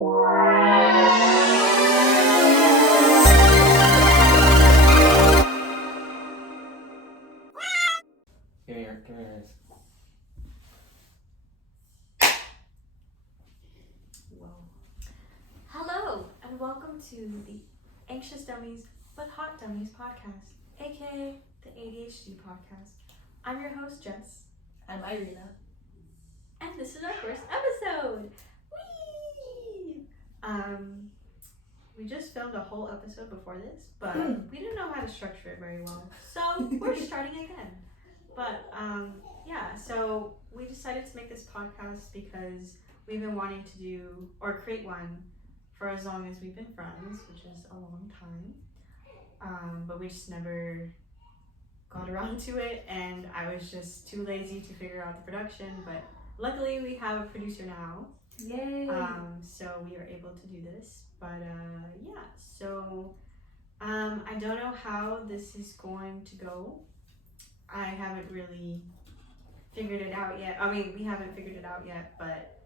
Hello, and welcome to the Anxious Dummies but Hot Dummies podcast, aka the ADHD podcast. I'm your host, Jess. I'm Irina. And this is our first episode! Whee! We just filmed a whole episode before this, but we didn't know how to structure it very well. So we're starting again. But so we decided to make this podcast because we've been wanting to do or create one for as long as we've been friends, which is a long time. But we just never got around to it, and I was just too lazy to figure out the production. But luckily, we have a producer now. Yay! So we are able to do this. But I don't know how this is going to go. I haven't really figured it out yet. I mean, we haven't figured it out yet, but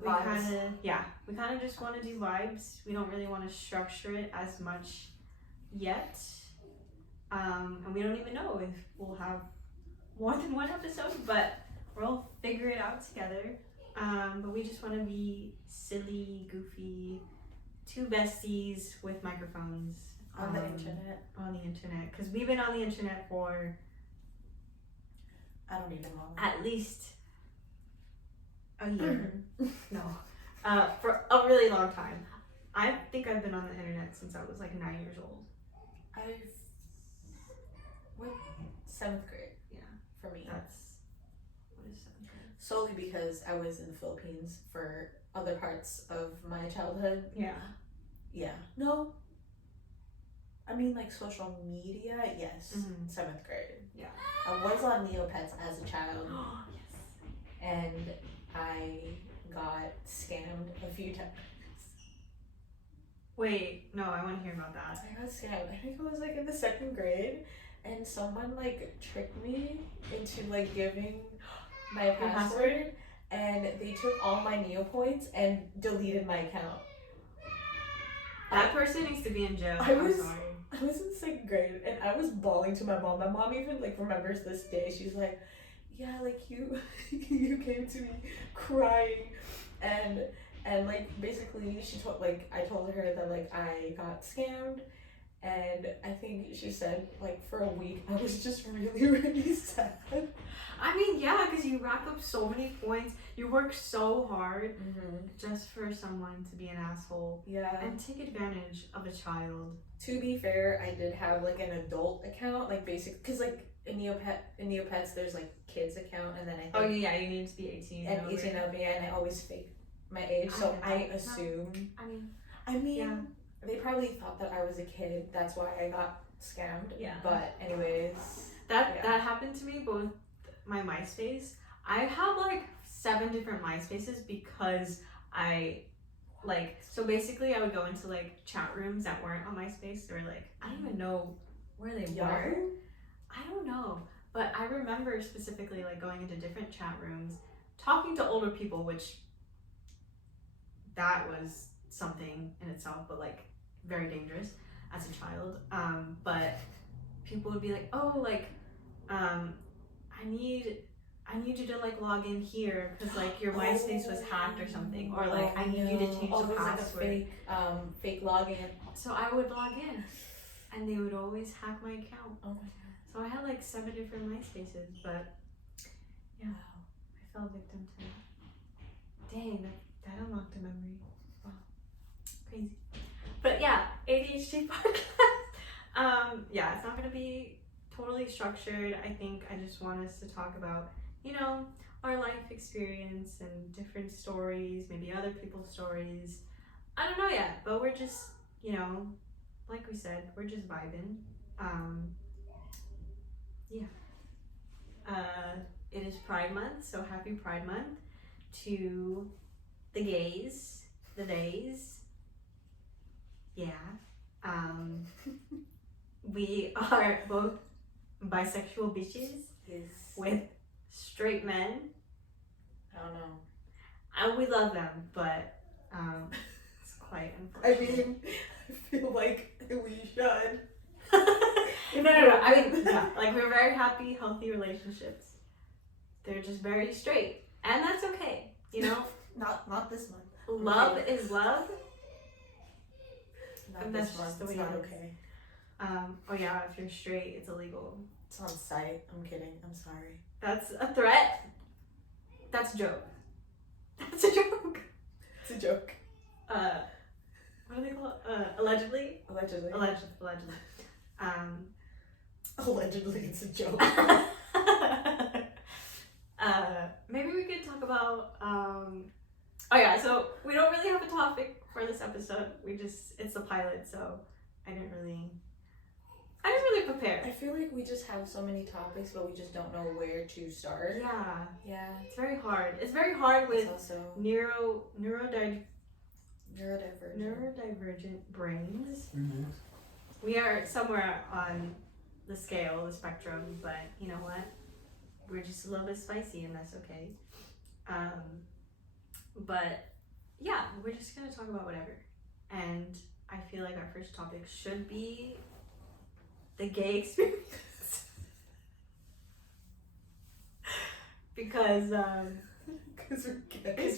we kind of just want to do vibes. We don't really want to structure it as much yet. And we don't even know if we'll have more than one episode, but we'll figure it out together. But we just want to be silly, goofy, two besties with microphones. On the internet. On the internet. Because we've been on the internet for... I don't even know. At least a year. No. For a really long time. I think I've been on the internet since I was like 9 years old. With 7th grade. Yeah. For me. What is 7th grade? Solely because I was in the Philippines for other parts of my childhood. Yeah. Yeah. No. I mean, like social media, yes. 7th grade. Yeah. I was on Neopets as a child. Yes. And I got scammed a few times. Wait, no, I want to hear about that. I got scammed. I think it was like in the 2nd grade, and someone like tricked me into like giving my password, and they took all my Neopoints and deleted my account. That person needs to be in jail. I was in 2nd grade, and I was bawling to my mom. My mom even like remembers this day. She's like, yeah, like you came to me crying, and like basically I told her that like I got scammed, and I think she said like for a week I was just really, really sad. I mean, yeah, because you rack up so many points. You work so hard just for someone to be an asshole. Yeah. And take advantage of a child. To be fair, I did have like an adult account, like because like in Neopets there's like kids account, and then I think you need to be 18 and 18 over, and I always fake my age, so I assume. I mean, yeah. They probably thought that I was a kid. That's why I got scammed. Yeah. But anyways, that happened to me both my MySpace. I have like 7 different MySpaces because so basically I would go into like chat rooms that weren't on MySpace. They were like, I don't even know where they were. I don't know. But I remember specifically like going into different chat rooms, talking to older people, which that was something in itself, but like very dangerous as a child. But people would be like, oh, like, I need you to like log in here because like your MySpace was hacked or something, or like I need you to change the password. Like a fake login. So I would log in, and they would always hack my account. Oh my god. So I had like 7 different MySpaces, but yeah, I fell victim to that. Dang, that unlocked a memory. Wow, crazy. But yeah, ADHD podcast. Yeah, it's not gonna be totally structured. I think I just want us to talk about, our life experience and different stories, maybe other people's stories. I don't know yet, but we're just, like we said, we're just vibing. It is Pride Month, so happy Pride Month to the gays, the days. Yeah. We are both bisexual bitches with straight men. I don't know. And we love them, but It's quite I unfortunate. mean, I feel like we should. No. I mean, yeah, like we're very happy, healthy relationships. They're just very straight, and that's okay. You know, Not this month. love is love. Not And this that's month. just the It's way not it is. okay. Oh yeah, if you're straight, it's illegal. It's on site. I'm kidding. I'm sorry. That's a threat. That's a joke. That's a joke. It's a joke. What do they call it? Allegedly. Allegedly. Allegedly. Allegedly, it's a joke. Maybe we could talk about. Oh yeah, so we don't really have a topic for this episode. It's the pilot, so I didn't really prepare. I feel like we just have so many topics, but we just don't know where to start. Yeah, Yeah. it's very hard. It's very hard with It's also neurodivergent brains. Mm-hmm. We are somewhere on the scale, the spectrum, but you know what? We're just a little bit spicy, and that's okay. But yeah, we're just gonna talk about whatever. And I feel like our first topic should be the gay experience. Because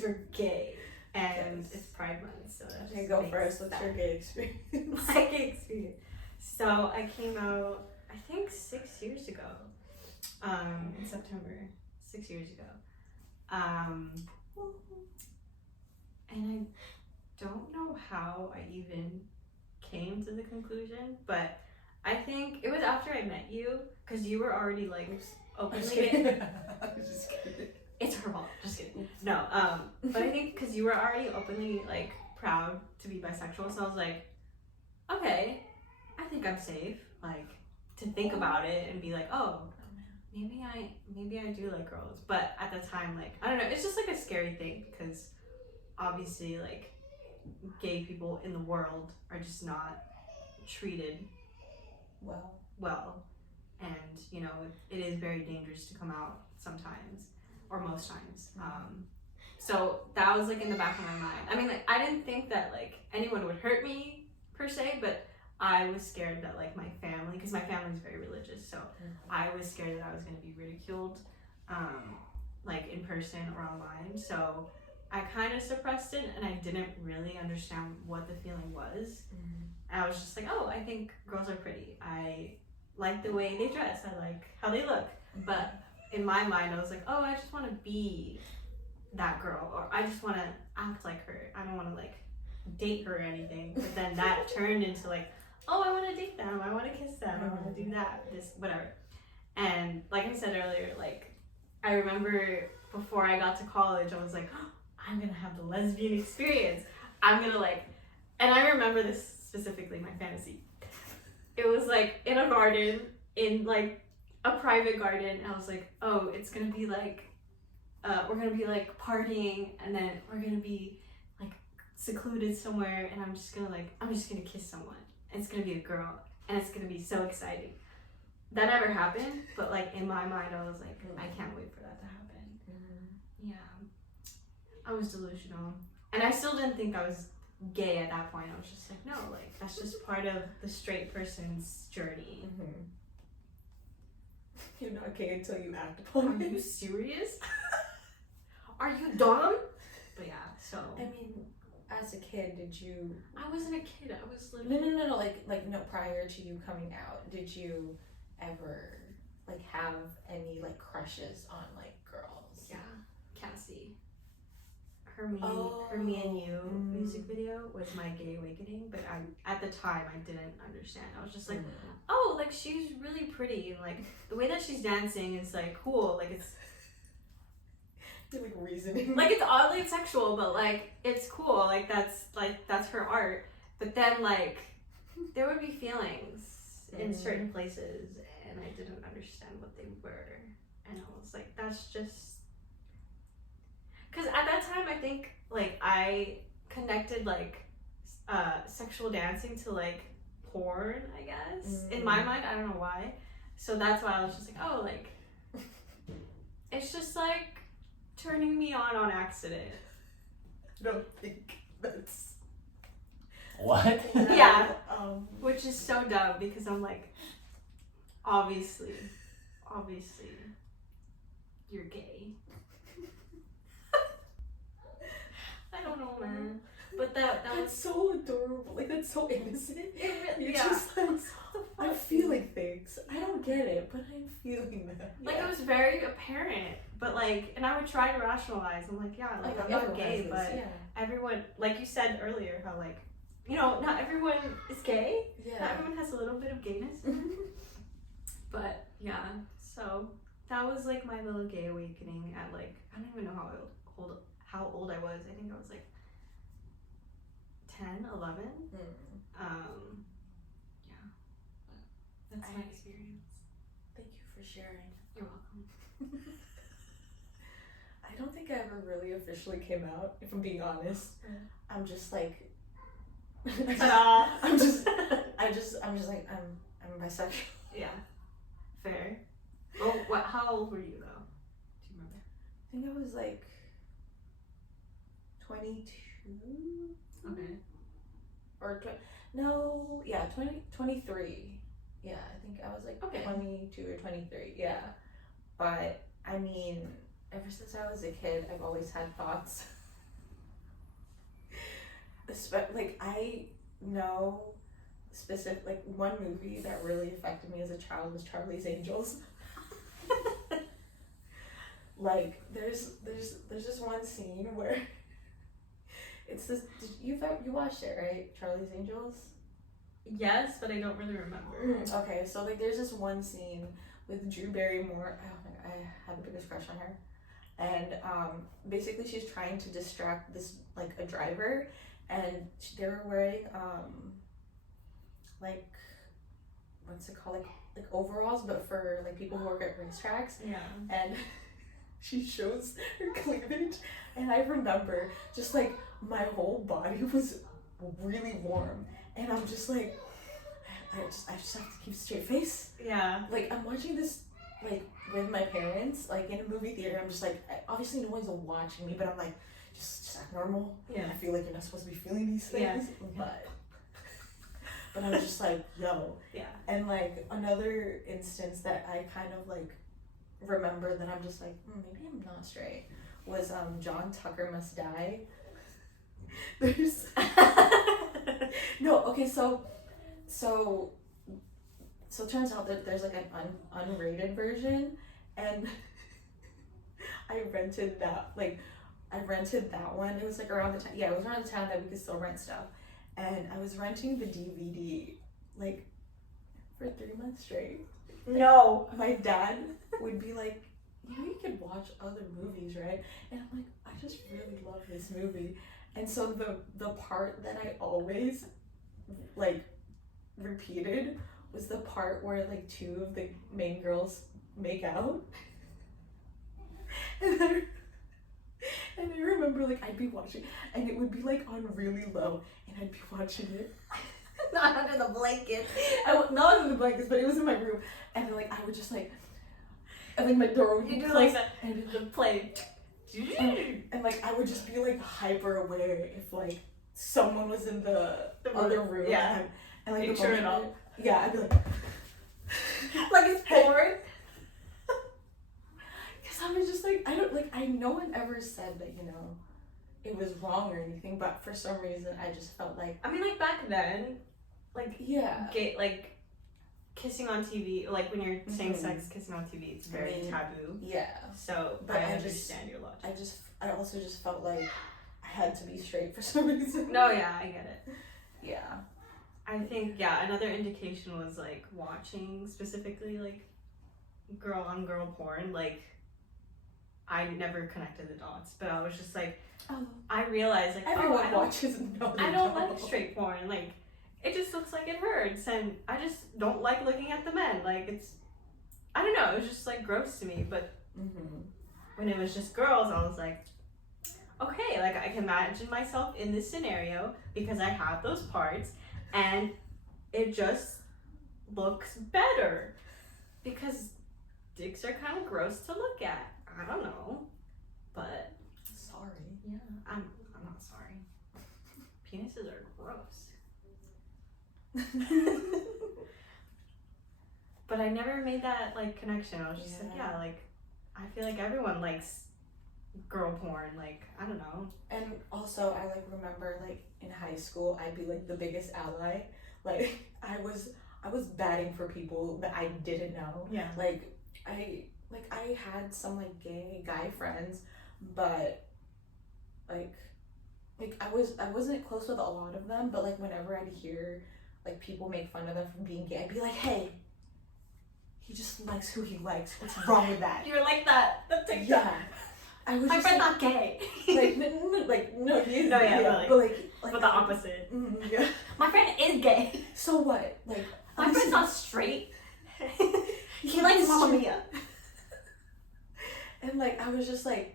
we're gay and Yes. it's Pride Month, so that Okay, just go makes first. What's that your gay experience? my gay experience. So I came out, I think 6 years ago, in September, 6 years ago. And I don't know how I even came to the conclusion, but I think it was after I met you, because you were already like I'm openly just gay. kidding. I'm just kidding. It's her fault. Just kidding. No. But I think because you were already openly like proud to be bisexual, so I was like, okay, I think I'm safe. Like to think about it and be like, oh, maybe I do like girls. But at the time, like I don't know, it's just like a scary thing because obviously like gay people in the world are just not treated well, and you know it is very dangerous to come out sometimes or most times. So that was like in the back of my mind. I mean, like I didn't think that like anyone would hurt me per se, but I was scared that like my family, because my family is very religious, so I was scared that I was going to be ridiculed, like in person or online. So I kind of suppressed it, and I didn't really understand what the feeling was. I was just like, oh, I think girls are pretty. I like the way they dress. I like how they look. But in my mind, I was like, oh, I just want to be that girl, or I just want to act like her. I don't want to like date her or anything. But then that turned into like, oh, I want to date them. I want to kiss them. I want to do that. This, whatever. And like I said earlier, like I remember before I got to college, I was like, oh, I'm gonna have the lesbian experience. I'm gonna like, and I remember this specifically, my fantasy. It was like in a garden, in like a private garden. And I was like, oh, it's gonna be like, we're gonna be like partying, and then we're gonna be like secluded somewhere, and I'm just gonna kiss someone. And it's gonna be a girl, and it's gonna be so exciting. That never happened, but like in my mind, I was like, I can't wait for that to happen. Yeah, I was delusional, and I still didn't think I was gay at that point. I was just like, no, like that's just part of the straight person's journey. You're not gay until you act Are upon you it. serious? Are you dumb? But yeah, so I mean, as a kid, did you? I wasn't a kid. I was living. No. Like no. Prior to you coming out, did you ever like have any like crushes on like girls? Yeah, Cassie. Her Me and You music video was my gay awakening, but at the time I didn't understand. I was just like, oh, like she's really pretty, and like the way that she's dancing is like cool, like it's You're like reasoning. like it's oddly sexual, but like it's cool, like that's her art. But then like there would be feelings in certain places, and I didn't understand what they were, and I was like, that's just because at that time I think like I connected like sexual dancing to like porn, I guess. In my mind, I don't know why. So that's why I was just like, oh, like it's just like turning me on accident. I don't think That's What? Yeah. Um, Which is so dumb because I'm like, obviously, you're gay. I don't know, man. But that that's was so adorable. Like, that's so innocent. You're yeah. just like, So I'm funny. feeling things. I don't get it, but I'm feeling them. Like it was very apparent, but like, and I would try to rationalize. I'm like, yeah, like I'm not everyone has gay, this, but yeah. everyone, like you said earlier, how like, you know, not everyone is gay. Not Yeah. everyone has a little bit of gayness. But yeah, so that was like my little gay awakening at like, I don't even know how old I was. I think I was like 10, 11. Yeah, but that's my experience. Thank you for sharing. You're welcome. I don't think I ever really officially came out, if I'm being honest. I'm just like, I'm just like, I'm bisexual. Yeah, fair. Oh, how old were you though? Do you remember? I think I was like 22 Okay. or 23. Yeah, I think I was like Okay. 22 or 23. Yeah, but I mean, ever since I was a kid, I've always had thoughts. Like I know specific, like one movie that really affected me as a child was Charlie's Angels. Like there's this one scene where it's this. You watched it, right? Charlie's Angels. Yes, but I don't really remember. Okay, so like there's this one scene with Drew Barrymore. I had the biggest crush on her, and basically she's trying to distract this like a driver, and they were wearing like what's it called, like overalls, but for like people who work at racetracks, Yeah. and she shows her cleavage, and I remember just like my whole body was really warm, and I'm just like, I just have to keep a straight face. Yeah. Like I'm watching this like with my parents, like in a movie theater. I'm just like, obviously no one's watching me, but I'm like, just act normal. Yeah. I feel like you're not supposed to be feeling these Yeah. things, but I was just like, yo. Yeah. And like another instance that I kind of like remember that I'm just like, maybe I'm not straight, was John Tucker Must Die. There's no, okay, so it turns out that there's like an unrated version, and I rented that one. It was like around the time, it was around the time that we could still rent stuff, and I was renting the DVD like for 3 months straight. No. My dad would be like, you could watch other movies, right? And I'm like, I just really love this movie. And so the part that I always like repeated was the part where like two of the main girls make out. And I remember like I'd be watching, and it would be like on really low, and I'd be watching it. Not under the blankets. Not under the blankets, but it was in my room. And then like I would just like, and like my door would You do close, like that. and The play. and like I would just be like hyper aware if like someone was in the other room. Yeah. And like Make the sure it moment- all. Yeah, I'd be like, Like it's porn. because I was just like, no one ever said that, you know, it was wrong or anything, but for some reason I just felt like, I mean, like back then, like yeah. gay, like kissing on TV, like when you're same Mhm. sex kissing on TV, it's very I mean, taboo. Yeah. So But I I just- understand your logic. I also just felt like I had to be straight for some reason. No, yeah, I get it. Yeah. I think another indication was like watching specifically like girl on girl porn. Like I never connected the dots, but I was just like, Oh. I realized like Everyone I don't, watches no. I don't like straight porn. Like it just looks like it hurts, and I just don't like looking at the men. Like I don't know. It was just like gross to me. But Mm-hmm. when it was just girls, I was like, okay, like I can imagine myself in this scenario because I have those parts, and it just looks better because dicks are kind of gross to look at. I don't know, but Sorry. yeah, I'm not sorry. penises are gross. But I never made that like connection. I was just like, yeah, like I feel like everyone likes girl porn. Like, I don't know. And also, I like remember like in high school, I'd be like the biggest ally. Like I was batting for people that I didn't know. Yeah. Like I had some like gay guy friends, but like I wasn't close with a lot of them. But like whenever I'd hear like people make fun of them for being gay, I'd be like, hey, he just likes who he likes. What's wrong with that? You're like that. The TikTok. Yeah. I was My just friend's like, not gay. no, he is. No, yeah, yeah, but like the opposite. Yeah. My friend is gay. So what? Like My friend's not straight. He likes is Mamma straight. Mia. And like I was just like,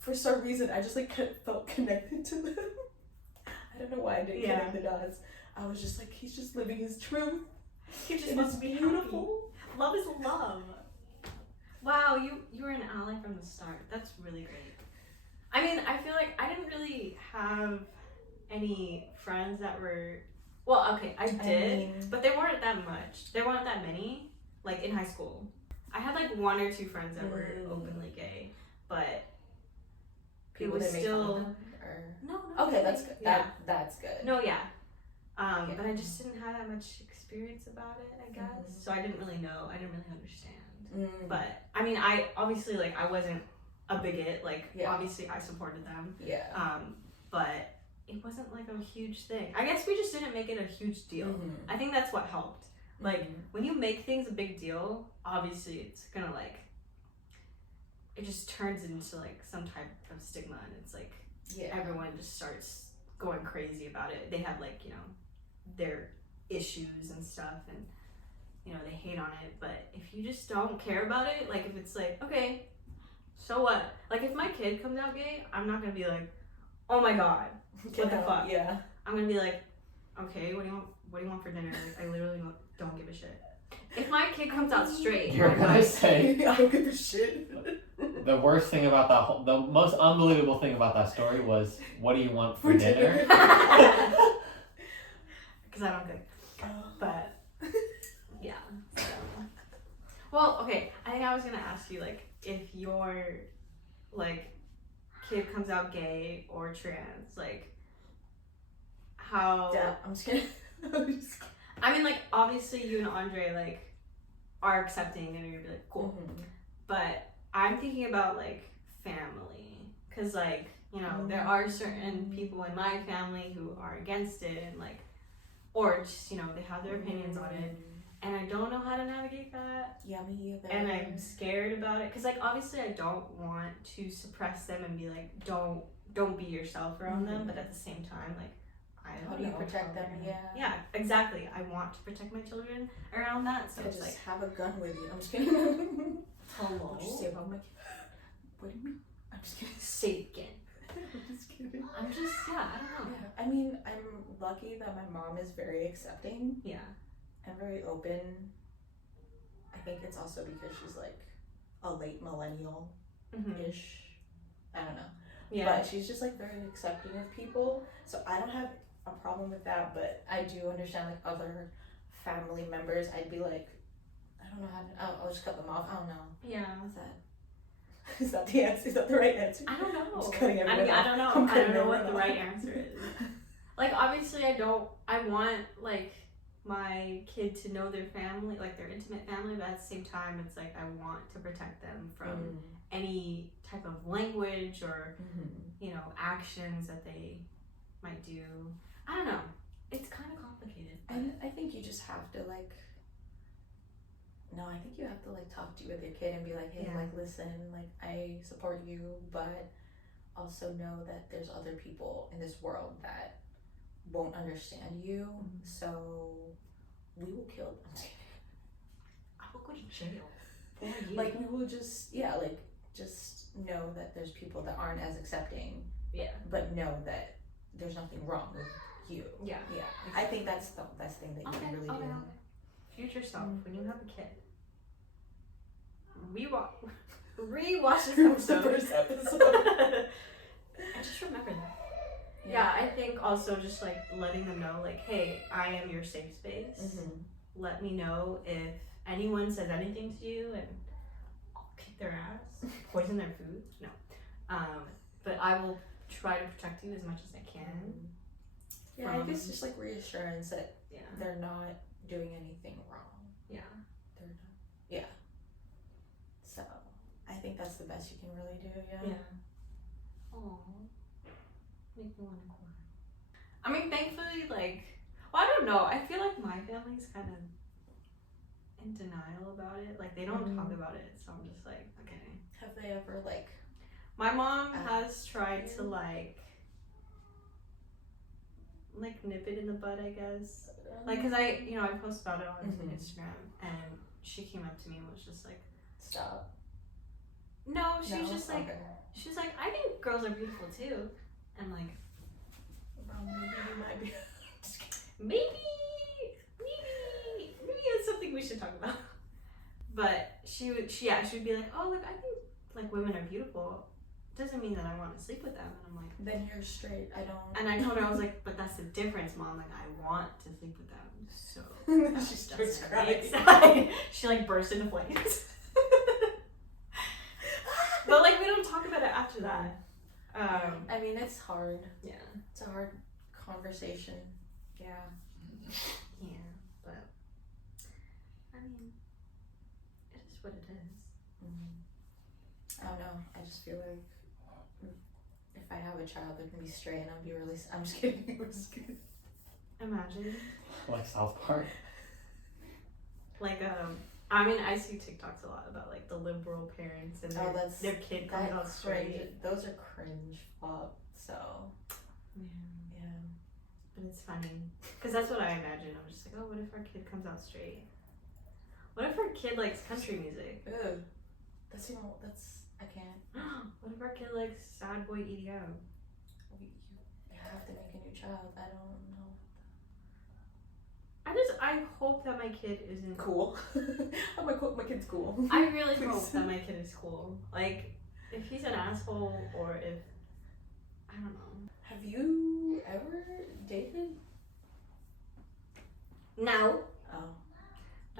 for some reason, I just like felt connected to them. I don't know why I didn't connect the dots. I was just like, he's just living his truth. He just It wants is to be beautiful. happy. Love is love. Wow, you were an ally from the start. That's really great. I mean, I feel like I didn't really have any friends that were. Well, okay, I did, but they weren't that much. There weren't that many. Like in high school, I had like 1 or 2 friends that were openly gay, but People it was that make still fun of them, or no. okay, that's good. Yeah. That's good. No, yeah. Okay. But I just didn't have that much experience about it, I guess. So I didn't really know. I didn't really understand. But I mean, I obviously like I wasn't a bigot. Like obviously I supported them. Yeah. But it wasn't like a huge thing. I guess we just didn't make it a huge deal. I think that's what helped. Like when you make things a big deal, obviously it's gonna like it just turns into like some type of stigma, and it's like everyone just starts going crazy about it. They have like, you know, their issues and stuff, and you know, they hate on it. But if you just don't care about it, like if it's like, okay, so what? Like if my kid comes out gay, I'm not gonna be like, oh my god, what the fuck? Yeah. I'm gonna be like, okay, what do you want for dinner? Like, I literally don't give a shit. If my kid comes out straight, You're gonna say I don't give a shit. the worst thing about that whole, the most unbelievable thing about that story was, what do you want for dinner? because I don't cook. But yeah. So. Well, okay. I think I was gonna ask you like if your like kid comes out gay or trans, like how. Yeah, I'm just kidding. I mean, like obviously you and Andre like are accepting and you're gonna be like cool, but I'm thinking about like family, cause like you know there are certain people in my family who are against it and like, or just you know they have their opinions on it, and I don't know how to navigate that. Yeah, me either. And I'm scared about it, cause like obviously I don't want to suppress them and be like don't be yourself around them, but at the same time like. How do you protect them? Yeah. Yeah, exactly. I want to protect my children around that. So it's just like, have a gun with you. I'm just kidding. hello. What'd you say about my kid? What do you mean? I'm just kidding. Say it again. I'm just kidding. I'm just, yeah, I don't know. Yeah. I mean, I'm lucky that my mom is very accepting Yeah. and very open. I think it's also because she's like a late millennial-ish. I don't know. Yeah. But she's just like very accepting of people. So I don't have a problem with that, but I do understand like other family members. I'd be like, I don't know how to, I'll just cut them off. I don't know. Yeah. Is that the answer? Is that the right answer? I don't know. I'm just cutting everyone I off. don't know. I'm I cutting don't know what everyone the off. right answer is. Like, obviously, I want, like, my kid to know their family, like, their intimate family, but at the same time, it's like, I want to protect them from any type of language or, you know, actions that they might do. I don't know. It's kind of complicated. And I think you just have to like. No, I think you have to like talk to with your kid and be like, hey, like listen, like I support you, but also know that there's other people in this world that won't understand you. So we will kill them. I will go to jail for you. Like we will just just know that there's people that aren't as accepting. Yeah. But know that there's nothing wrong with you. Yeah. Yeah. I think that's the best thing that you can really do. Future self, when you have a kid, rewatch this The episode. first episode. And just remember that. Yeah, I think also just like letting them know, like, hey, I am your safe space. Mm-hmm. Let me know if anyone says anything to you, and I'll kick their ass, poison their food. No, but I will try to protect you as much as I can. Yeah, I guess just like reassurance that Yeah. they're not doing anything wrong. Yeah. They're not. Yeah. So I think that's the best you can really do. Yeah. Yeah. Aww. Make me want to cry. I mean, thankfully, like, well, I don't know. I feel like my family's kind of in denial about it. Like, they don't talk about it, so I'm just like, okay. Have they ever like? My mom has tried to like nip it in the bud, I guess. Like, cause I post about it on Instagram, and she came up to me and was just like, Stop. no, she was No? just like, Okay. she was like, I think girls are beautiful too, and like, Well, maybe you might be. Just kidding. maybe it's something we should talk about. But she would be like, oh, look, I think like women are beautiful. Doesn't mean that I want to sleep with them. And I'm like, Then you're straight. I don't. and I told her, I was like, but that's the difference, Mom. Like, I want to sleep with them. So She starts doesn't crying. make sense. She like burst into flames. But like, we don't talk about it after that. I mean, it's hard. Yeah. It's a hard conversation. Yeah. Yeah. But I mean, it is what it is. I don't know. I just feel like if I have a child, they're gonna be straight, and I'll be really. I'm just kidding. I'm just kidding. Imagine. Like South Park. Like, I mean, I see TikToks a lot about like the liberal parents and their kid comes out straight. Those are cringe pop. So yeah. But it's funny because that's what I imagine. I'm just like, oh, what if our kid comes out straight? What if our kid likes country music? Ugh. I can't. What if our kid likes sad boy EDM? You have to make a new child. I don't know. I hope that my kid isn't Cool. I'm like, hope my kid's cool. I really Please. hope that my kid is cool. Like, if he's an asshole or if I don't know. Have you ever dated? No. Oh.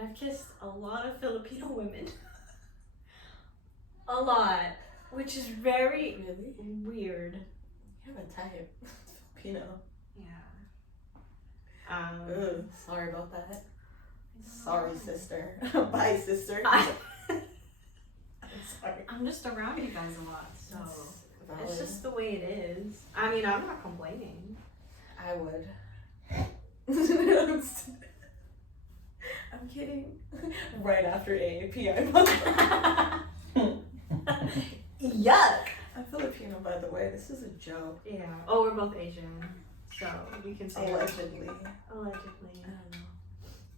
I've kissed a lot of Filipino women. A lot. Which is very Really? weird. You have a type. Filipino. Yeah. Ugh, sorry about that. Sorry, sister. Bye, sister. I'm sorry. just around you guys a lot, so Valid. it's just the way it is. I mean, I'm not complaining. I would. I'm kidding. Right after AAPI. Yuck! I'm Filipino, by the way. This is a joke. Yeah. Oh, we're both Asian, so we can say Allegedly. Allegedly. I don't know.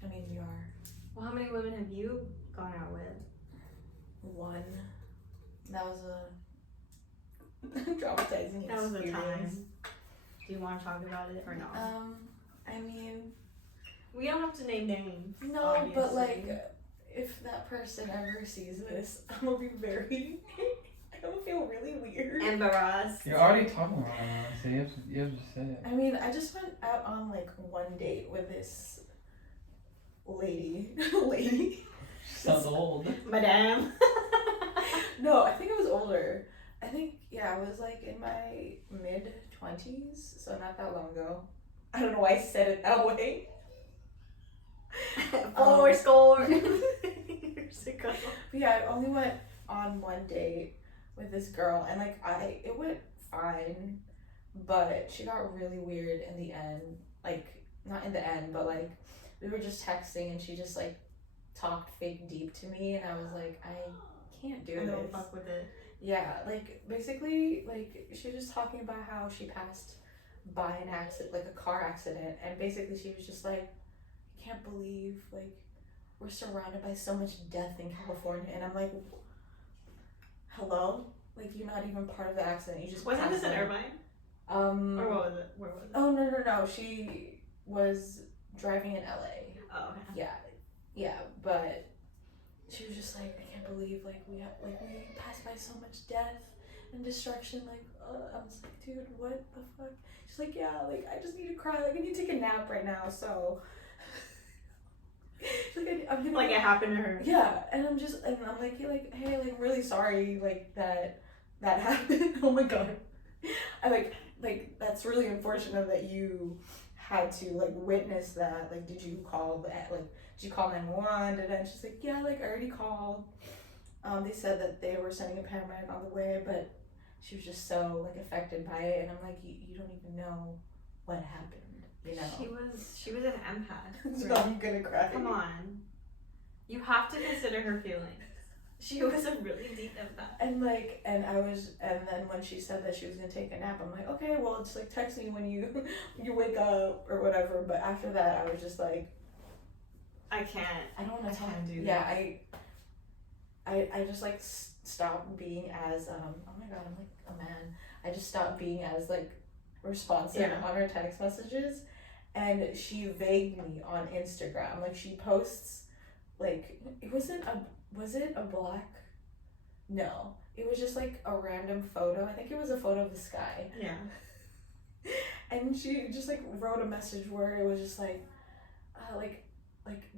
I mean, we are. Well, how many women have you gone out with? One. That was a traumatizing That was a experience. time. Do you want to talk about it or no? I mean, We don't have to name names. no, but obviously. like, if that person ever sees this, I'm gonna be very. I'm gonna feel really weird. Embarrassed. You're already talking about it, so you have to say it. I mean, I just went out on like one date with this lady. Sounds old. Madame. No, I think I was older. I think, yeah, I was like in my mid-20s, so not that long ago. I don't know why I said it that way. Four score years ago. But yeah, I only went on one date with this girl, and like it went fine, but she got really weird in the end. Like, not in the end, but like we were just texting, and she just like talked fake deep to me, and I was like, I can't do I don't this. fuck with it. Yeah, like basically, like she was just talking about how she passed by an accident, like a car accident, and basically she was just like, I can't believe like we're surrounded by so much death in California, and I'm like, hello, like you're not even part of the accident. You just Wasn't passed this in by. Irvine? Or what was it? Where was it? Oh no, she was driving in LA. Oh, okay. Yeah, but she was just like, I can't believe like we passed by so much death, and destruction. Like, I was like, dude, what the fuck? She's like, yeah, like, I just need to cry. Like, I need to take a nap right now, so. She's like, I'm gonna. Like it happened to her. Yeah, and I'm like, hey, like, I'm really sorry, like, that happened. Oh my god. I like, that's really unfortunate that you had to, like, witness that. Like, did you call 911? And she's like, yeah, like, I already called. They said that they were sending a paramedic on the way, but she was just so, like, affected by it. And I'm like, you don't even know what happened, you know? She was an empath. So I'm gonna cry. Come on. You have to consider her feelings. She was a really deep empath. And then when she said that she was gonna take a nap, I'm like, okay, well, just like text me when you wake up or whatever. But after that, I was just like, I can't. I don't want to talk. can't do Yeah, this. I just like stopped being as oh my god, I'm like a man. I just stopped being as like responsive on her text messages, and she vagued me on Instagram. Like, she posts, like, was it a black? No, it was just like a random photo. I think it was a photo of the sky. Yeah. And she just like wrote a message where it was just like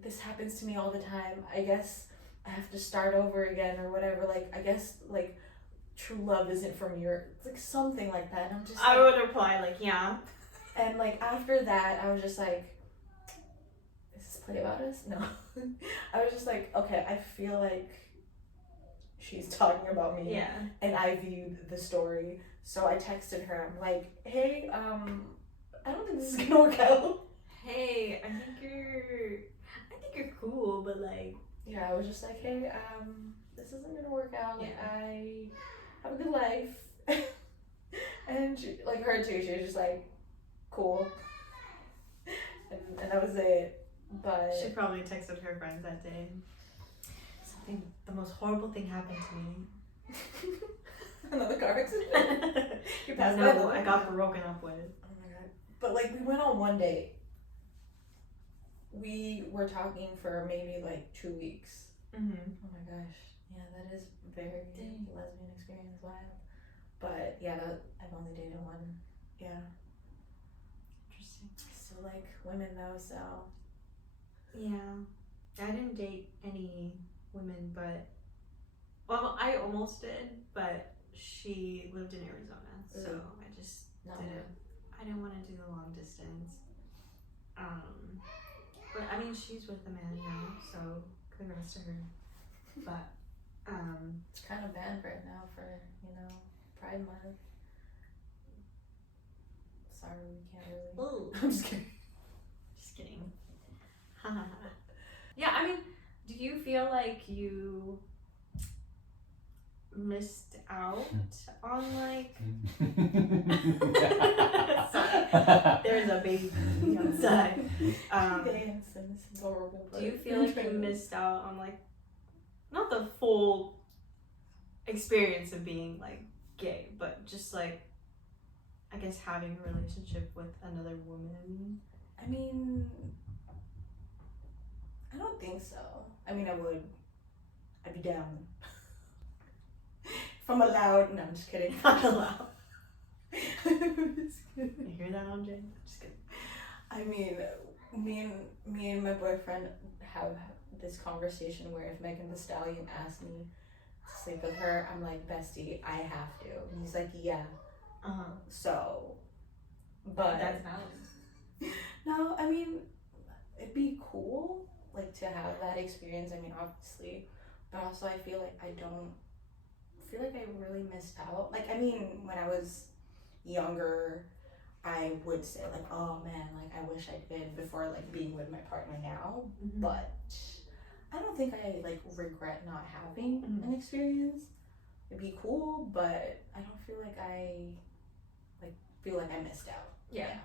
this happens to me all the time. I guess I have to start over again or whatever. Like, I guess like true love isn't from your, it's like something like that. And I'm just I would reply like, yeah. And like after that, I was just like, is this play about us? No. I was just like, okay, I feel like she's talking about me. Yeah. And I viewed the story. So I texted her. I'm like, hey, I don't think this is gonna work out. Hey, I think you're cool, but like. Yeah, I was just like, hey, this isn't gonna work out. Like, Yeah. I have a good life. And she, like, her too, she was just like, cool. And that was it. But She probably texted her friends that day. The most horrible thing happened to me. another car accident. You passed by No, the I got broken up with. Oh my god. But like, we went on one date. We were talking for maybe like 2 weeks. Mm-hmm. Oh my gosh. Yeah, that is very lesbian experience, wild. But yeah, I've only dated one. Yeah. Interesting. Still like women though, so. Yeah. I didn't date any women, but. Well, I almost did, but she lived in Arizona, so I just I didn't want to do the long distance. But I mean, she's with a man now, so congrats to her. But it's kind of banned right now for, Pride Month. Sorry, we can't really. ooh, I'm just kidding. just kidding. Yeah, I mean, do you feel like you missed out on like? Sorry, there's a baby outside. Dancing, it's adorable. Do you feel like you missed out on like, not the full experience of being like gay, but just like, I guess having a relationship with another woman? I mean, I don't think so. I mean, I would. I'd be down. If I'm allowed. No, I'm just kidding. Not allowed. Just kidding. You hear that, OJ? Just kidding. I mean, me and my boyfriend have this conversation where if Megan Thee Stallion asks me to sleep with her, I'm like, bestie, I have to. And he's like, yeah. So, but That's valid. no, I mean, it'd be cool, like, to have that experience. I mean, obviously, but also I feel like I really missed out. Like, I mean, when I was younger, I would say like, oh man, like I wish I did before like being with my partner now. Mm-hmm. But I don't think I like regret not having an experience. It'd be cool, but I don't feel like I missed out. Yeah.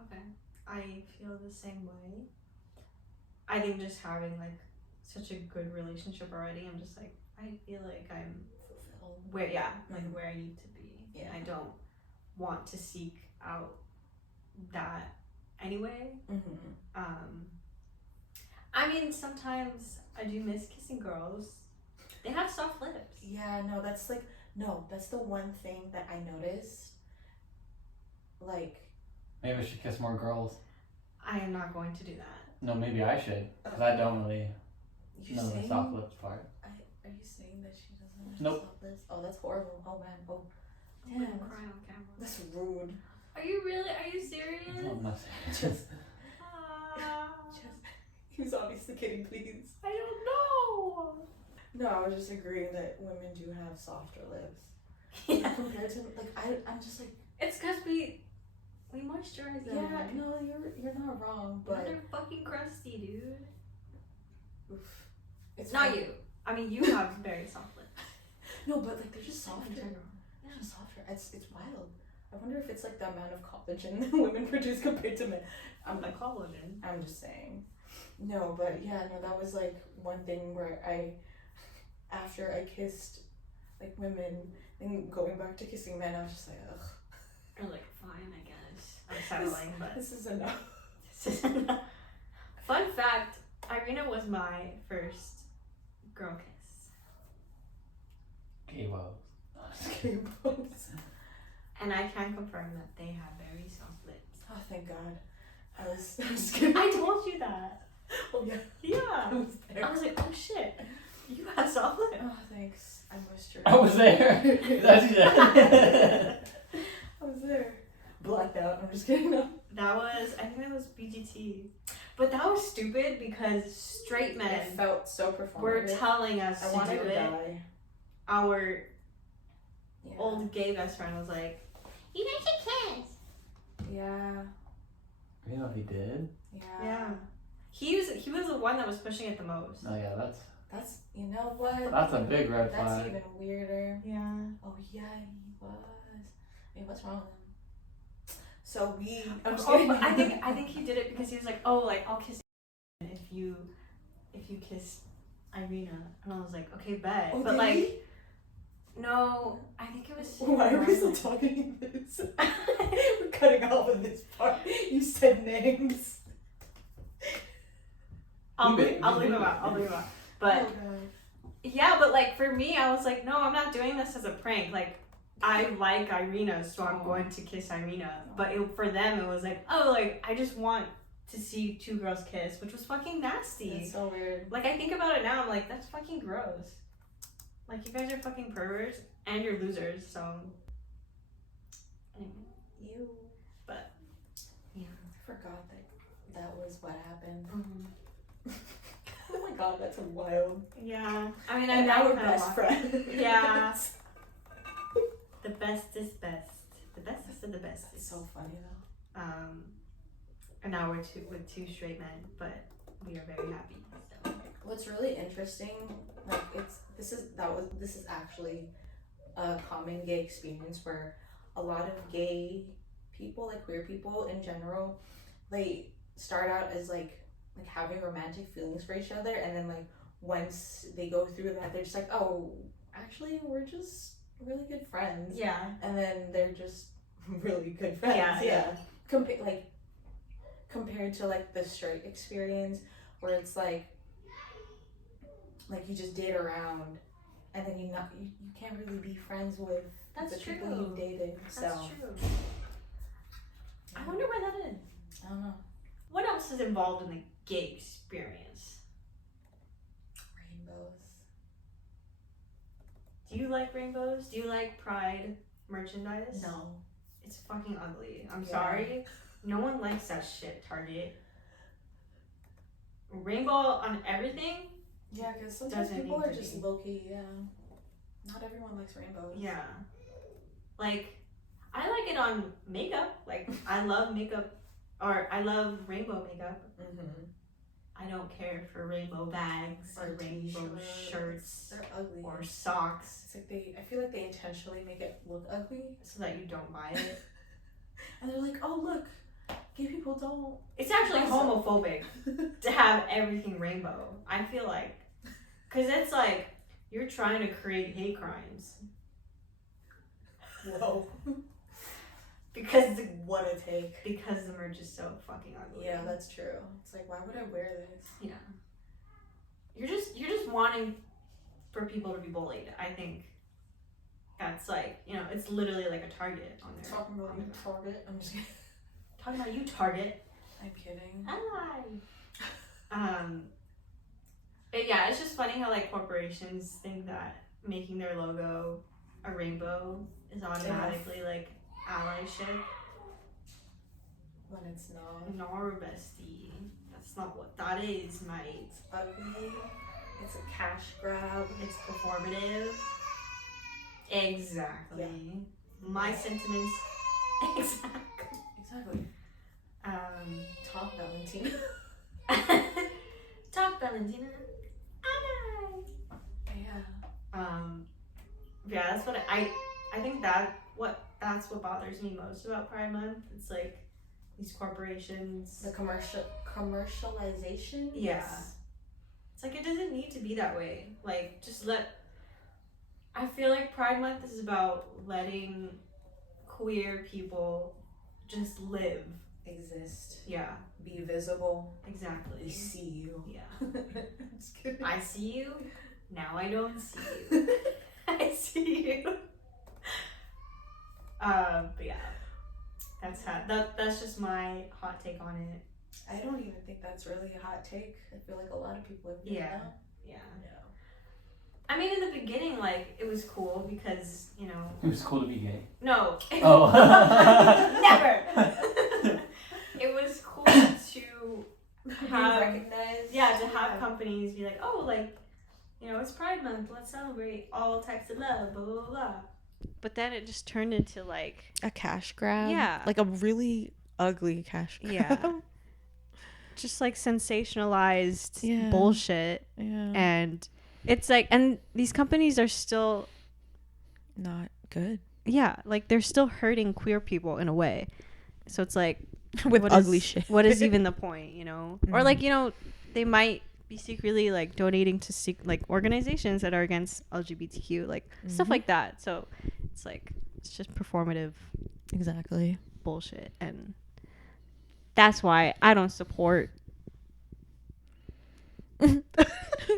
Okay. I feel the same way. I think just having like such a good relationship already, I'm just like, I feel like I'm Fulfilled. where where I need to be. Yeah. I don't want to seek out that anyway. Mm-hmm. I mean, sometimes I do miss kissing girls. They have soft lips. Yeah, no, that's like No, that's the one thing that I noticed. Like, Maybe I should kiss more girls. I am not going to do that. No, maybe I should, because I don't really you're know the saying. soft lips part. Are you saying that she doesn't have Nope. soft lips? Oh, that's horrible. Oh man. Oh, I'm damn. gonna cry on camera. That's rude. Are you really? Are you serious? No, I'm not Just, Ah, he was obviously kidding. Please. I don't know. No, I was just agreeing that women do have softer lips Yeah. compared to like I'm just like It's because we moisturize them. yeah. No, you're not wrong, but They're fucking crusty, dude. oof, It's not you. I mean, you have very soft lips. No, but like they're just In softer. general. They're just softer. It's wild. I wonder if it's like the amount of collagen women produce compared to men. I'm the collagen. I'm just saying. No, but yeah, no, that was like one thing where after I kissed like women and going back to kissing men, I was just like, ugh. Or like, fine, I guess. I'm settling, but This is enough. this is enough. Fun fact: Irina was my first girl kiss, Gay woes. Okay, bones. and I can confirm that they have very soft lips. Oh, thank God. I'm just kidding. I told you that. Oh yeah. Yeah. I was there. I was like, oh shit, you have soft lips. Oh, thanks. I moisturized. I was there. That's it. I was there. Blacked out. I'm just kidding. No. That was, I think that was BGT. But that was stupid because straight It men felt so performative. were telling us I to wanted do to it. die. Our Yeah. old gay best friend was like, you guys should kiss. Yeah. You know what he did? Yeah. He was the one that was pushing it the most. Oh yeah, That's, you know what? that's a big red That's flag. even weirder. Yeah. Oh yeah, he was. Wait, what's wrong with him? So I'm just Oh, kidding. but I think he did it because he was like, oh, like I'll kiss you if you kiss Irina, and I was like, okay, bet. Oh, but did like, he? no, I think it was. Why are we still talking this? We're cutting off of this part. You said names. I'll You leave bet. I'll leave him out. I'll leave him out. But Oh, God. yeah, but like for me, I was like, no, I'm not doing this as a prank. Like, I like Irina, so I'm going to kiss Irina. But for them, it was like, oh, like I just want to see two girls kiss, which was fucking nasty. That's so weird. Like I think about it now, I'm like, that's fucking gross. Like you guys are fucking perverts and you're losers. So anyway, You. but yeah. I forgot that was what happened. Mm-hmm. Oh my God, that's wild. Yeah. I mean, And now we're kinda best lost- friends. Yeah. The best is best. The bestest of the That's bestest. so funny though. And now we're with two straight men, but we are very happy. So. What's really interesting, like this is actually a common gay experience where a lot of gay people, like queer people in general, they start out as like having romantic feelings for each other, and then like once they go through that, they're just like, oh, actually we're just really good friends. Yeah. And then they're just really good friends. Yeah. Compared to like the straight experience where it's like you just date around and then you can't really be friends with That's the people true. you dated. So That's true. I wonder where that is. I don't know. What else is involved in the gay experience? Rainbows. Do you like rainbows? Do you like Pride merchandise? No. It's fucking ugly. I'm Yeah. sorry. No one likes that shit, Target. Rainbow on everything? Yeah, because sometimes Doesn't people need are to just be. low key. Yeah. Not everyone likes rainbows. Yeah. Like, I like it on makeup. Like, I love makeup, or I love rainbow makeup. Mm-hmm. I don't care for rainbow bags or rainbow shirts They're ugly. or socks It's like I feel like they intentionally make it look ugly. so that you don't buy it. And they're like, oh look, gay people don't. It's actually Also- homophobic to have everything rainbow. I feel like, because it's like you're trying to create hate crimes Whoa. because What a take. because the merch is so fucking ugly. Yeah, that's true. It's like, why would I wear this? Yeah. You're just wanting for people to be bullied. I think that's like, you know, it's literally like a Target on there. Talking about on you, the map. Target. I'm just kidding. Talking about you, Target. I'm kidding. But yeah, it's just funny how like corporations think that making their logo a rainbow is automatically like allyship. When it's not. No, bestie. That's not what that is, mate. It's ugly. It's a cash grab. It's performative. Exactly. Yeah. My sentiments. Exactly. Exactly. Talk, Valentina. Talk, Valentina. Yeah. Yeah, that's what I think that's what bothers me most about Pride Month. It's like these corporations. The commercialization. Yeah. Yes. It's like it doesn't need to be that way. Like just I feel like Pride Month is about letting queer people just live. Exist. Yeah. Be visible. Exactly. We see you. Yeah. I'm just kidding. I see you. Now I don't see you. I see you. But yeah, that's just my hot take on it. I don't even think that's really a hot take. I feel like a lot of people have done that. Yeah. Yeah. I mean, in the beginning, like it was cool because you know. It was cool to be gay. No. Oh. Never. It was cool to have recognized. Yeah, to have companies be like, oh, like, you know, it's Pride Month. Let's celebrate all types of love. Blah blah blah. But then it just turned into like a cash grab. Yeah. Like a really ugly cash grab. Yeah. Just like sensationalized Yeah. bullshit. Yeah. And it's like, and these companies are still, Not good. yeah, like they're still hurting queer people in a way. So it's like, With what ugly is- shit. What is even the point, you know? Or Mhm. like, you know, they might be secretly like donating to like organizations that are against LGBTQ, like stuff Mhm. like that. So it's like, it's just performative Exactly. bullshit. And that's why I don't support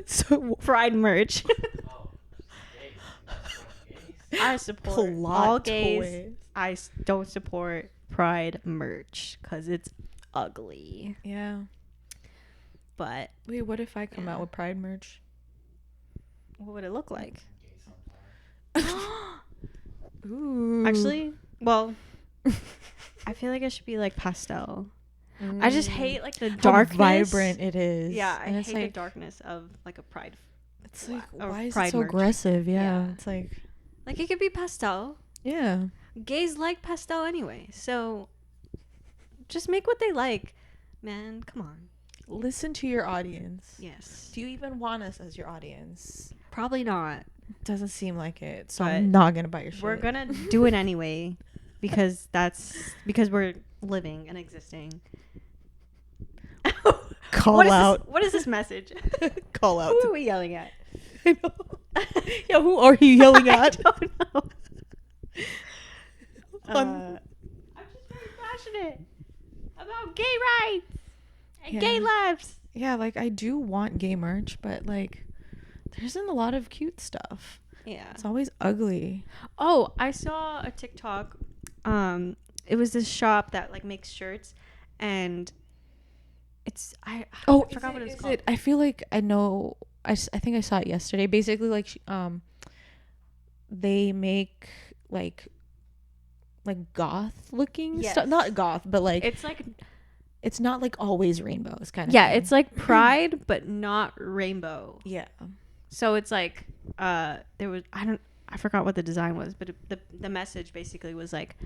So Pride merch. Oh, I support all plot gays. twist. I don't support Pride merch because it's ugly. Yeah. But Wait, what if I come Yeah. out with Pride merch? what would it look like? Ooh. Actually, well, I feel like it should be like pastel. I just hate like the how darkness. vibrant it is. Yeah, I and hate it's the like, darkness of like a Pride. it's like, or why is Pride it so merch. aggressive? Yeah. Yeah. It's like, Like it could be pastel. yeah. Gays like pastel anyway, so just make what they like, man. Come on. Listen to your audience. Yes. Do you even want us as your audience? Probably not. Doesn't seem like it. So But I'm not gonna buy your shit. We're gonna do it anyway because we're living and existing. call What is out. This, what is this message? Call out. Who are we yelling at? I know. Yeah, who are you yelling I at? don't know. On- I'm just very passionate about gay rights and Yeah. gay lives. Yeah, like I do want gay merch, but like there isn't a lot of cute stuff. Yeah. It's always ugly. Oh, I saw a TikTok. It was this shop that like makes shirts, and it's I forgot what it's called. I feel like I know. I think I saw it yesterday. Basically, like they make like goth looking Yes. stuff. Not goth, but like It's like it's not like always rainbows kind of. yeah, thing. it's like Pride but not rainbow. yeah. So it's like there was I forgot what the design was, but the message basically was like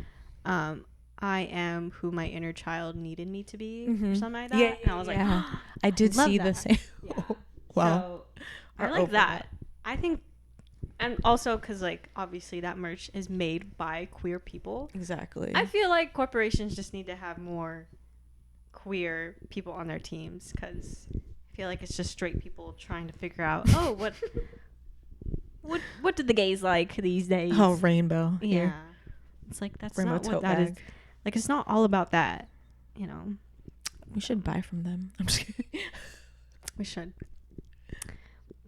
I am who my inner child needed me to be or Mhm. something like that. Yeah, and I was yeah. like I did love see the that. same. yeah. Wow. So I Are like over that. I think and also cuz like obviously that merch is made by queer people. Exactly. I feel like corporations just need to have more queer people on their teams cuz I feel like it's just straight people trying to figure out, oh, what do the gays like these days? Oh, rainbow. yeah. Here. It's like that's Rainbow not what tote that is. bag. Like it's not all about that, you know. We should buy from them. I'm just kidding. We should.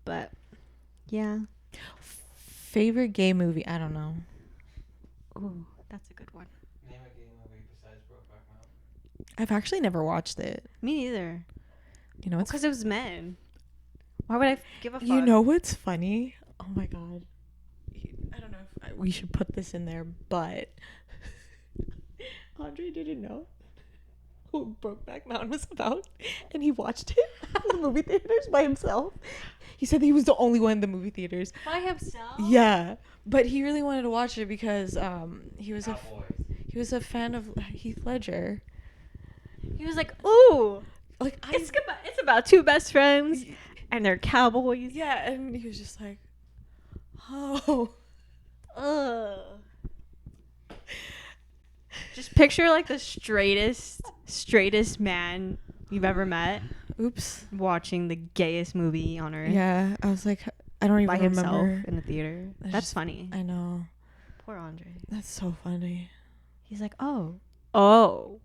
But yeah. Favorite gay movie? I don't know. Ooh, that's a good one. Name a gay movie besides Brokeback Mountain. I've actually never watched it. Me neither. You know what's Because it was men. Why would I give a fuck? You know what's funny? Oh my god. I don't know if we should put this in there, but Andre didn't know who Brokeback Mountain was about, and he watched it in the movie theaters by himself. He said he was the only one in the movie theaters. By himself? Yeah, but he really wanted to watch it because he was Cowboys. a fan of Heath Ledger. He was like, ooh. Like It's about two best friends and they're cowboys. yeah, and he was just like, oh. Ugh. Just picture like the straightest man you've ever met Oops. watching the gayest movie on earth Yeah, I was like, I don't even by himself remember. in the theater. That's That's just- funny. I know. Poor Andre. That's so funny. He's like, oh. Oh.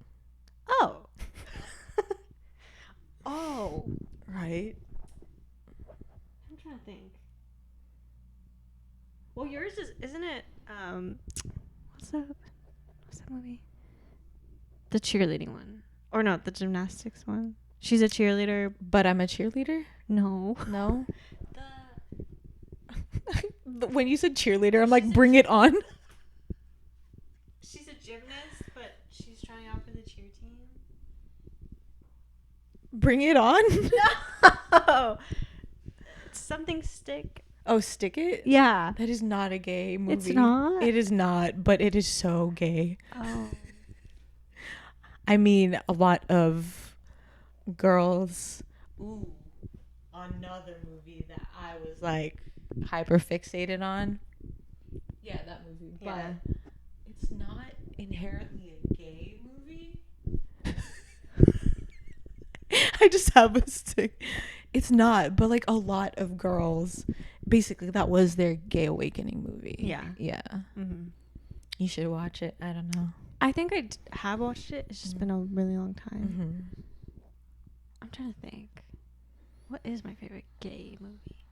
Right? I'm trying to think. Well, yours isn't it? What's that movie? The cheerleading one, or no, the gymnastics one. She's a cheerleader. But I'm a cheerleader? No. No. The When you said cheerleader, I'm like, bring it on. she's a gymnast, but she's trying out for the cheer team. Bring it on? No. Something stick. Oh, Stick It? Yeah. That is not a gay movie. It's not. It is not, but it is so gay. Oh. I mean, a lot of girls. Ooh, another movie that I was like hyper fixated on. Yeah, that movie. Yeah. But it's not inherently a gay movie. I just have a stick. It's not, but like a lot of girls, basically that was their gay awakening movie. Yeah. Yeah. Mm-hmm. You should watch it. I don't know. I think I have watched it. It's just been a really long time. Mm-hmm. I'm trying to think. What is my favorite gay movie?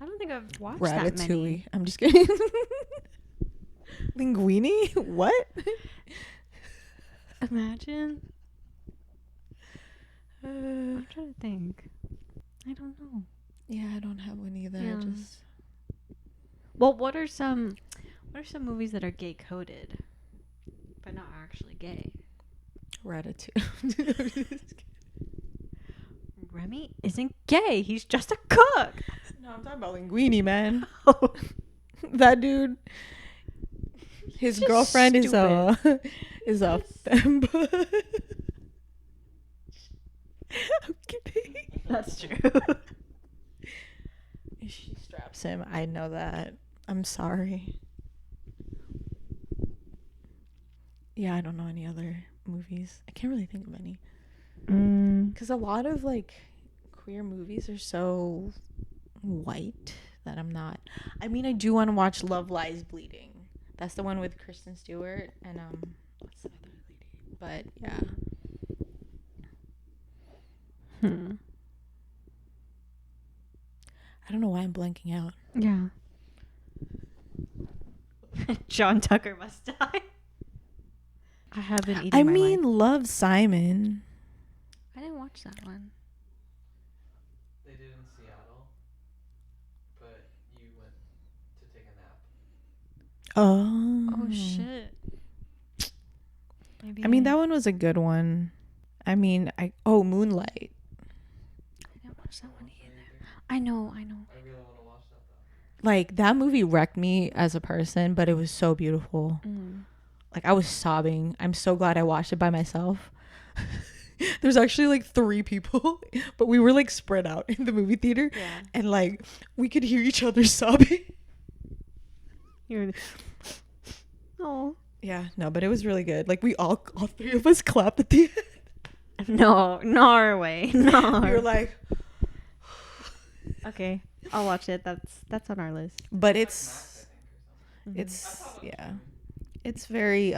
I don't think I've watched that many. Ratatouille. I'm just kidding. Linguini? What? Imagine. I'm trying to think. I don't know. Yeah, I don't have one either. Yeah. Just Well, what are some movies that are gay coded, but not actually gay? Ratatouille. Remy isn't gay. He's just a cook. No, I'm talking about Linguini, man. That dude. His Just girlfriend is a fembo. I'm kidding. That's true. She straps him. I know that. I'm sorry. Yeah, I don't know any other movies. I can't really think of any. Because a lot of like queer movies are so white that I'm not. I mean, I do want to watch Love Lies Bleeding. That's the one with Kristen Stewart and what's the other lady? But yeah. I don't know why I'm blanking out. Yeah. John Tucker Must Die. I haven't eaten I my mean, life. Love, Simon. I didn't watch that one. They did in Seattle, but you went to take a nap. Oh. Oh shit. Maybe I mean, that one was a good one. I mean, Moonlight. I didn't watch that one either. I know. I really want to watch that though. Like, that movie wrecked me as a person, but it was so beautiful. Like, I was sobbing. I'm so glad I watched it by myself. There's actually like 3 people, but we were like spread out in the movie theater, Yeah. and like we could hear each other sobbing. You're. Oh. Yeah, no, but it was really good. Like, we all 3 of us clapped at the end. No, Norway. No. We were like, Okay, I'll watch it. That's on our list. but Max, I think, or something. it's yeah, it's very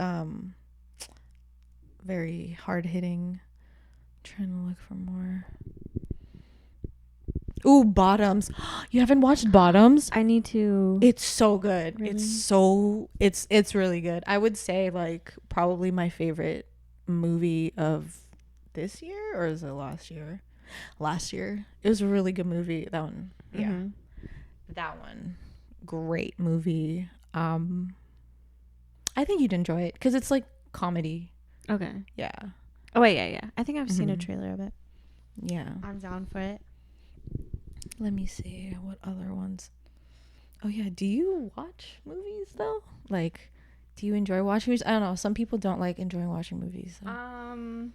very hard hitting. Trying to look for more. Ooh, Bottoms. You haven't watched Bottoms? I need to. It's so good. Really? It's really good. I would say like probably my favorite movie of this year, or is it last year? Last year. It was a really good movie. That one. Yeah. Mhm. That one. Great movie. I think you'd enjoy it cuz it's like comedy. Okay. Yeah. Oh wait, yeah. I think I've seen a Mhm. trailer of it. Yeah. I'm down for it. Let me see what other ones. Oh yeah, do you watch movies though? Like, do you enjoy watching movies? I don't know. Some people don't like enjoying watching movies. So.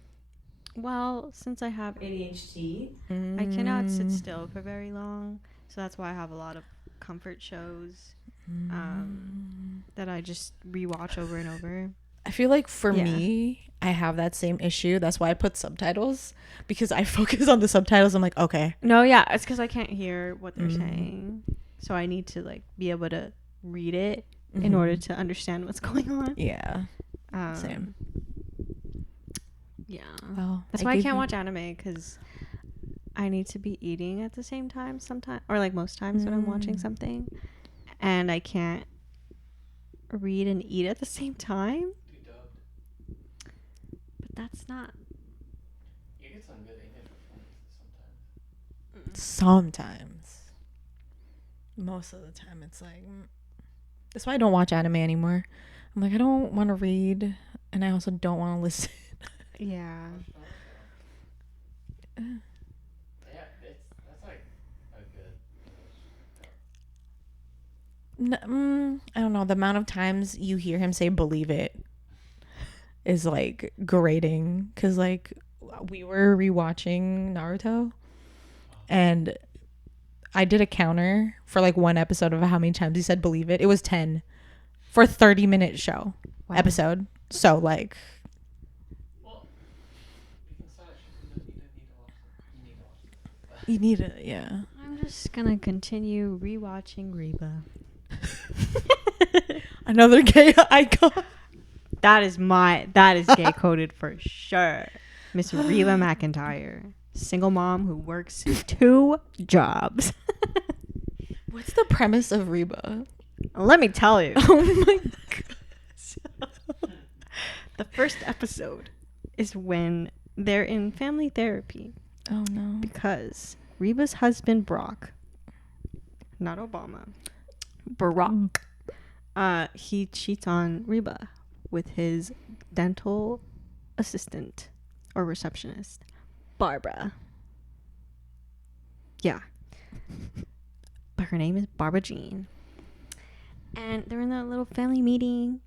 Well, since I have ADHD, I Mm. cannot sit still for very long, so that's why I have a lot of comfort shows that I just rewatch over and over. I feel like for Yeah. me, I have that same issue. That's why I put subtitles, because I focus on the subtitles. I'm like, okay. No, yeah, it's because I can't hear what they're Mm. saying, so I need to like be able to read it in Mhm. order to understand what's going on. Yeah. Um, Same. Yeah. Well, That's why I give can't you- watch anime, because I need to be eating at the same time sometimes, or like most times when I'm watching Mm. something, and I can't read and eat at the same time. Do dubbed. But that's not. You get some good English performances sometimes. Sometimes. Most of the time, it's like. That's why I don't watch anime anymore. I'm like, I don't want to read, and I also don't want to listen. Yeah. Yeah, that's like a good. I don't know. The amount of times you hear him say "believe it" is like grating. Cause like we were rewatching Naruto, and I did a counter for like one episode of how many times he said "believe it." It was 10 for a 30-minute show episode. So like, Well, you can start. You need to watch it. You need to watch it. you need it. Yeah. I'm just gonna continue rewatching Reba. Another gay icon. That is gay coded for sure. Miss Reba McEntire, single mom who works 2 jobs. What's the premise of Reba? Let me tell you. Oh my god. The first episode is when they're in family therapy Oh no. because Reba's husband Brock, not Obama, Barack, he cheats on Reba with his dental assistant or receptionist, Barbara. Yeah. But her name is Barbara Jean. And they're in that little family meeting.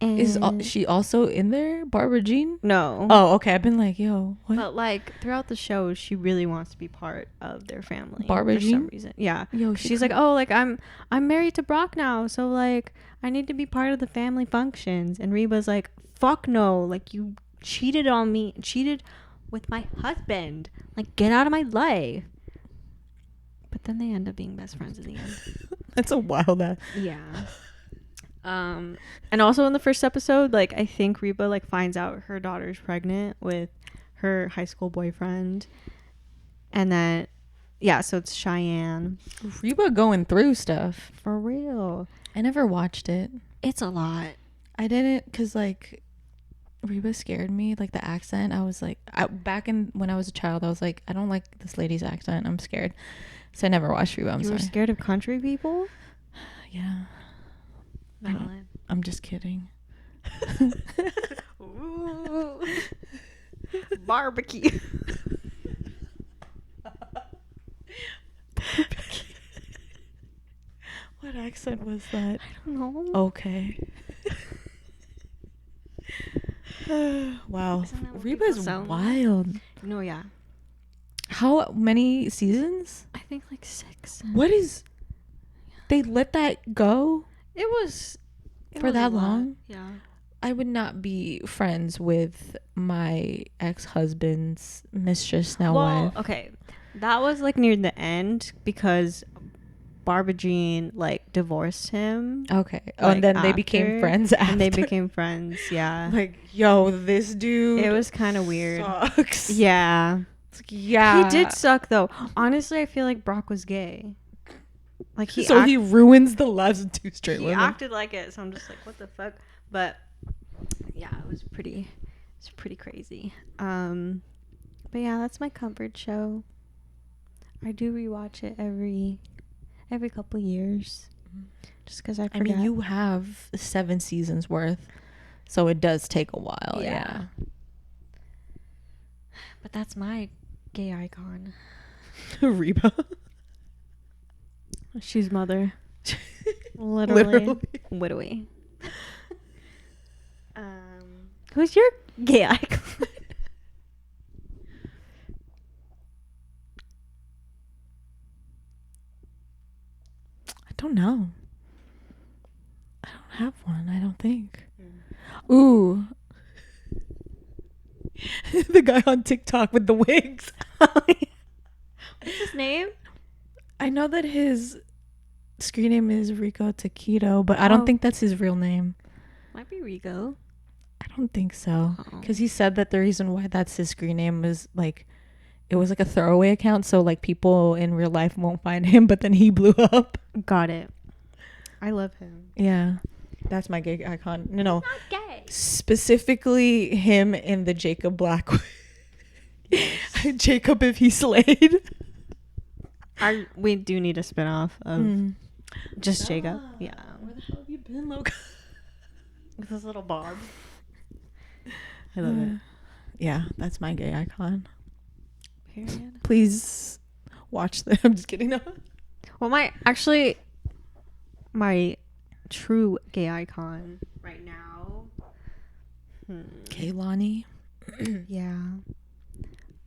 And Is she also in there, Barbara Jean? no. Oh, okay. I've been like, yo, what? But like throughout the show, she really wants to be part of their family. Barbara for Jean? some reason. Yeah. Yo, She's like, oh, like I'm married to Brock now, so like I need to be part of the family functions. And Reba's like, fuck no, like you cheated on me, cheated with my husband. Like get out of my life. But then they end up being best friends in the end. That's a wild ass. Yeah. And also in the first episode, like I think Reba like finds out her daughter's pregnant with her high school boyfriend, and then yeah, so it's Cheyenne. Reba going through stuff. For real, I never watched it. it's a lot. I didn't, cause like Reba scared me, like the accent. I was like, back in when I was a child, I was like, I don't like this lady's accent. I'm scared, so I never watched Reba. I'm You sorry. were scared of country people? Yeah, Valid. I'm just kidding. Ooh. Barbecue. What accent was that? I don't know. Okay. Wow. Isn't that what Reba's people sound like? wild. No, yeah. How many seasons? I think like 6. What is? They let that go It was for that a lot. long? Yeah. I would not be friends with my ex-husband's mistress, now Well, wife. okay, that was like near the end because Barbara Jean like divorced him, Okay. Oh, and like, then they became after, friends after. and they became friends. Yeah, like, yo, this dude. it was kind of weird. Sucks. Yeah, It's like, yeah. He did suck though. Honestly, I feel like Brock was gay. Like he he ruins the lives of 2 straight he women. acted like it, so I'm just like, what the fuck? But yeah, it was pretty crazy. But yeah, that's my comfort show. I do rewatch it every couple years, just because I I forget. mean, you have 7 seasons worth, so it does take a while. Yeah. But that's my gay icon. Reba. She's mother. Literally. Literally. Who's your gay icon? I don't know. I don't have one, I don't think. Ooh. The guy on TikTok with the wigs. What's his name? I know that his screen name is Rico Taquito, but I don't think that's his real name. Might be Rico. I don't think so. Oh. Because he said that the reason why that's his screen name was like, it was like a throwaway account, so like people in real life won't find him, but then he blew up. Got it. I love him. Yeah. That's my gay icon. No. Not gay. Specifically him in the Jacob Black. Jacob if he slayed. We do need a spinoff of just Jacob. Yeah. Where the hell have you been, Logan? With his little bob. I love it. Yeah, that's my gay icon. Period. Please watch them. I'm just kidding. No. Well, my true gay icon right now. Kaylani. Yeah.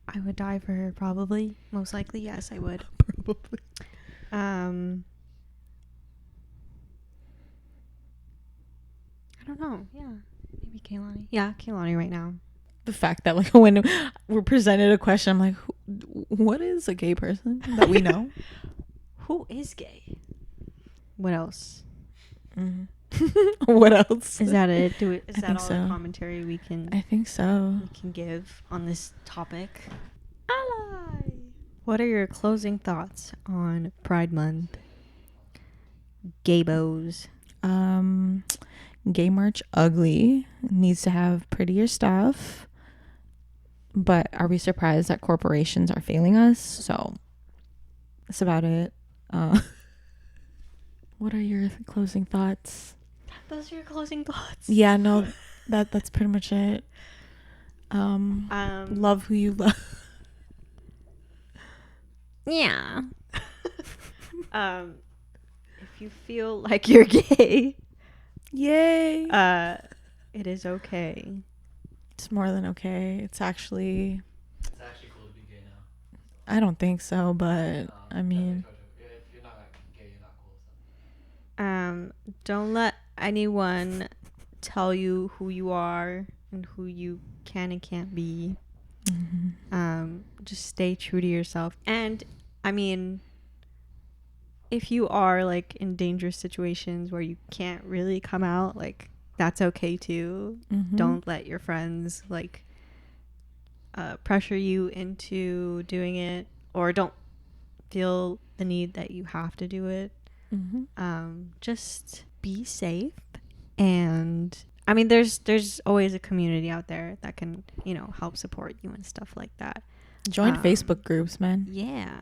I would die for her, probably. Most likely, yes, I would. Probably. I don't know. Yeah. Maybe Kaylani. Yeah, Kaylani right now. The fact that like when we're presented a question, I'm like, what is a gay person that we know? Who is gay? What else? What else? Is that it? Is I that think all so. the commentary we can I think so. give on this topic? Ally. What are your closing thoughts on Pride Month? Gaybos. Gay merch ugly, needs to have prettier stuff, but are we surprised that corporations are failing us? So that's about it. What are your closing thoughts? Those are your closing thoughts. Yeah, no, that's pretty much it. Love who you love. Yeah. If you feel like you're gay, Yay. it is okay. It's more than okay. It's actually, It's actually cool to be gay now. I don't think so, but I mean, If you're not gay, you're not cool. So. Don't let anyone tell you who you are and who you can and can't be. Just stay true to yourself. And I mean, if you are like in dangerous situations where you can't really come out, like that's okay too. Don't let your friends like pressure you into doing it, or don't feel the need that you have to do it. Just be safe. And I mean, there's always a community out there that can, help support you and stuff like that. join Facebook groups, man. Yeah.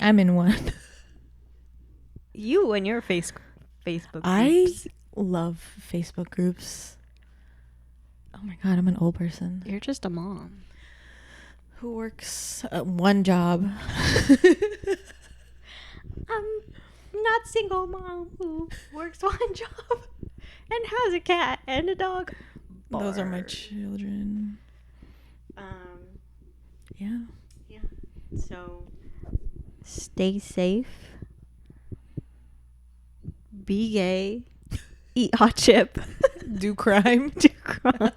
I'm in one. You and your Facebook groups. I love Facebook groups. Oh my god, I'm an old person You're just a mom. who works one job. I'm not single mom who works one job and has a cat and a dog. Those are my Bark. children. Yeah. Yeah. So stay safe. Be gay. Eat hot chip. Do crime. Do crime.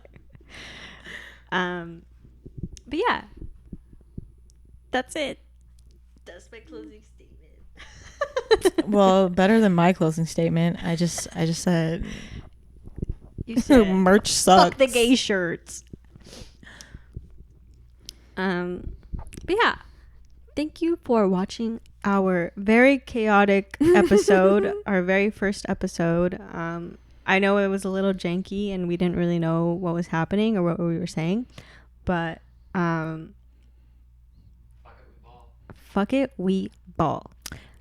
But yeah. That's it. That's my closing statement. Well, better than my closing statement. I just said You said merch sucks. fuck the gay shirts. But yeah, thank you for watching our very chaotic episode, our very first episode. I know it was a little janky and we didn't really know what was happening or what we were saying, but fuck it, we ball.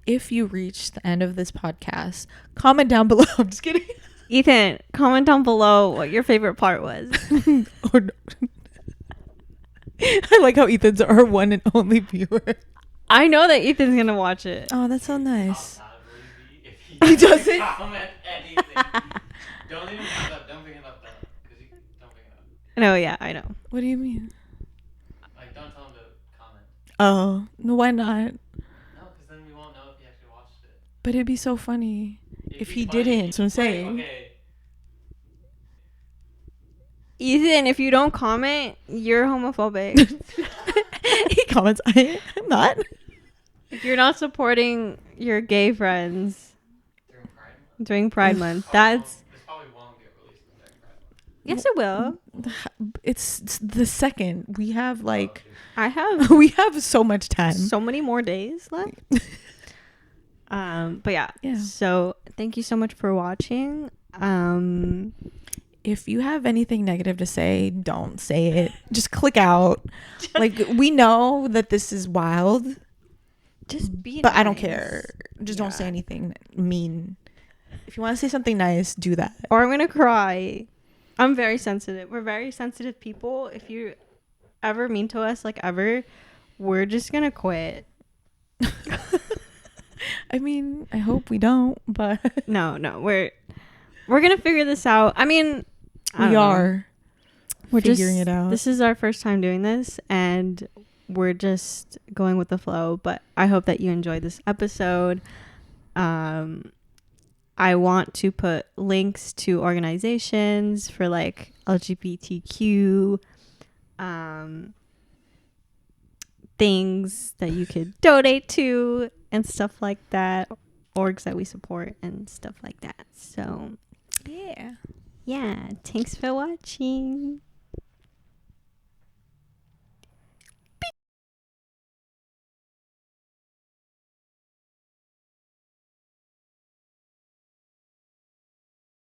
If you reach the end of this podcast, comment down below. I'm just kidding. Ethan, comment down below what your favorite part was. Or no. I like how Ethan's our one and only viewer. I know that Ethan's gonna watch it. Oh, that's so nice. He doesn't? comment anything. Don't even bring it up. Don't bring it up, though. Because you don't bring it up. No, yeah, I know. What do you mean? Like, don't tell him to comment. Oh, no, why not? No, because then we won't know if he actually watched it. But it'd be so funny if he he's funny, didn't. That's what I'm saying. Okay. Ethan, if you don't comment, you're homophobic. He comments, I'm not. If you're not supporting your gay friends During Pride Month? during Pride Month, Oh, that's... this probably won't get released during Pride Month. Yes, it will. It's the second. We have like I have we have so much time. so many more days left. But yeah. So thank you so much for watching. If you have anything negative to say, don't say it. Just click out. Like, we know that this is wild, Just be but I don't nice. care. Just don't say Yeah. anything mean. If you want to say something nice, do that. Or I'm gonna cry. I'm very sensitive. We're very sensitive people. If you ever mean to us, like ever, we're just gonna quit. I mean, I hope we don't, but No, we're gonna figure this out. I mean, I don't we know. are. We're figuring just, it out. This is our first time doing this, and we're just going with the flow. But I hope that you enjoyed this episode. I want to put links to organizations for like LGBTQ things that you could donate to and stuff like that, orgs that we support and stuff like that. So Yeah. yeah, thanks for watching.